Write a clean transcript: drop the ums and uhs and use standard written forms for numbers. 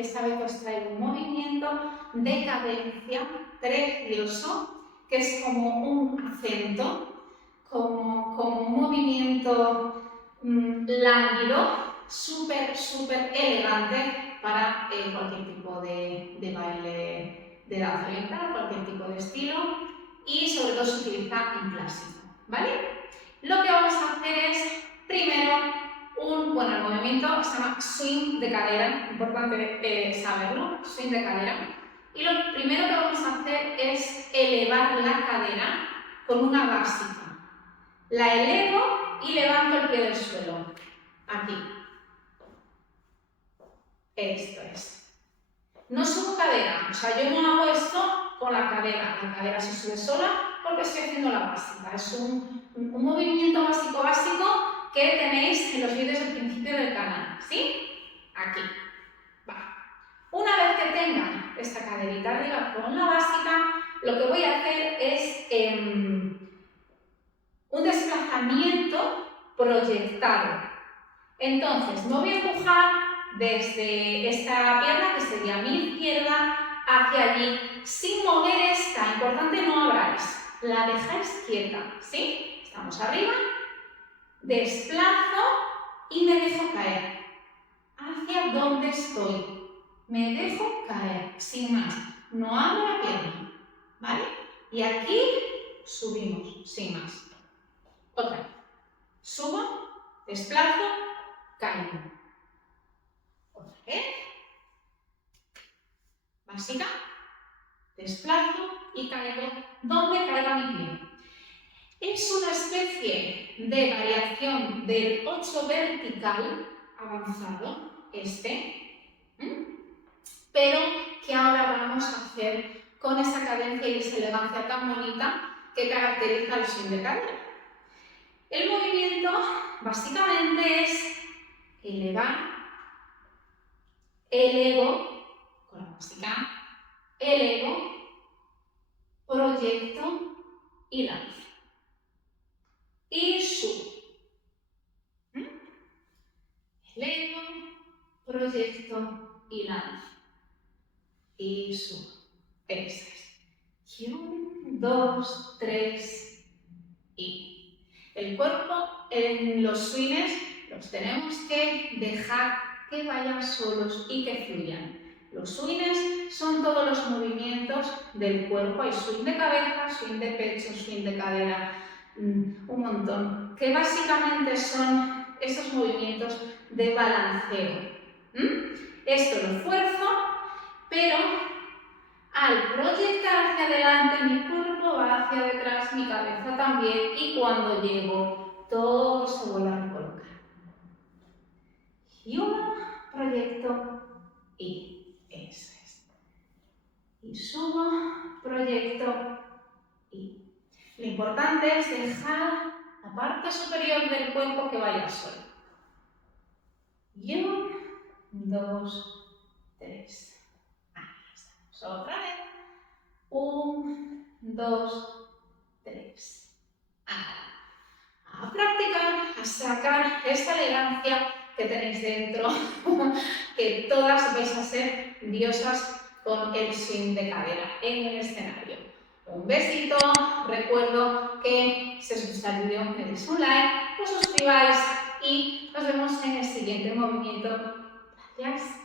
esta vez os traigo un movimiento de cadencia precioso, que es como un acento, como un movimiento lánguido, súper elegante para cualquier tipo de baile de danza oriental, cualquier tipo de estilo, y sobre todo se utiliza en clásico, ¿vale? Lo que vamos a hacer es, primero, el movimiento se llama swing de cadera, importante saberlo, swing de cadera. Y lo primero que vamos a hacer es elevar la cadera con una básica. La elevo y levanto el pie del suelo. Aquí. Esto es. No subo cadera, o sea, yo no hago esto con la cadera se sube sola porque estoy haciendo la básica. Es un movimiento básico que tenéis en los vídeos del principio del canal, ¿sí? Aquí. Va. Una vez que tenga esta caderita arriba con la básica, lo que voy a hacer es un desplazamiento proyectado. Entonces, me voy a empujar desde esta pierna, que sería mi izquierda, hacia allí, sin mover esta. Importante, no abráis. La dejáis quieta, ¿sí? Estamos arriba, desplazo y me dejo caer. ¿Hacia dónde estoy? Me dejo caer, sin más. No abro la pierna, ¿vale? Y aquí subimos, sin más. Otra vez. Subo, desplazo, caigo. Otra vez. Básica. Desplazo y caigo donde caiga mi pie. Es una especie de variación del 8 vertical avanzado, pero que ahora vamos a hacer con esa cadencia y esa elegancia tan bonita que caracteriza el swing de cadera. El movimiento básicamente es elevar, elevo, con la básica, elevo, proyecto y lanzo. Y subo. Elevo, proyecto y lanzo. Y subo. Eso es. Y 1, 2, 3 y. El cuerpo en los swings los tenemos que dejar que vayan solos y que fluyan. Los swings son todos los movimientos del cuerpo. Hay swing de cabeza, swing de pecho, swing de cadera, un montón. Que básicamente son esos movimientos de balanceo. Esto lo fuerzo, pero al proyectar hacia adelante mi cuerpo va hacia detrás, mi cabeza también, y cuando llego todo se vuelve a recolocar. Y 1, proyecto y eso es. Y subo, proyecto y. Lo importante es dejar la parte superior del cuerpo que vaya sola. Y 1, 2, 3. Ahí estamos. Otra vez. 1, 2, 3. A practicar, a sacar esta elegancia que tenéis dentro, que todas vais a ser diosas con el swing de cadera en el escenario. Un besito, recuerdo que si os gusta el vídeo me deis un like, os suscribáis y nos vemos en el siguiente movimiento. Gracias.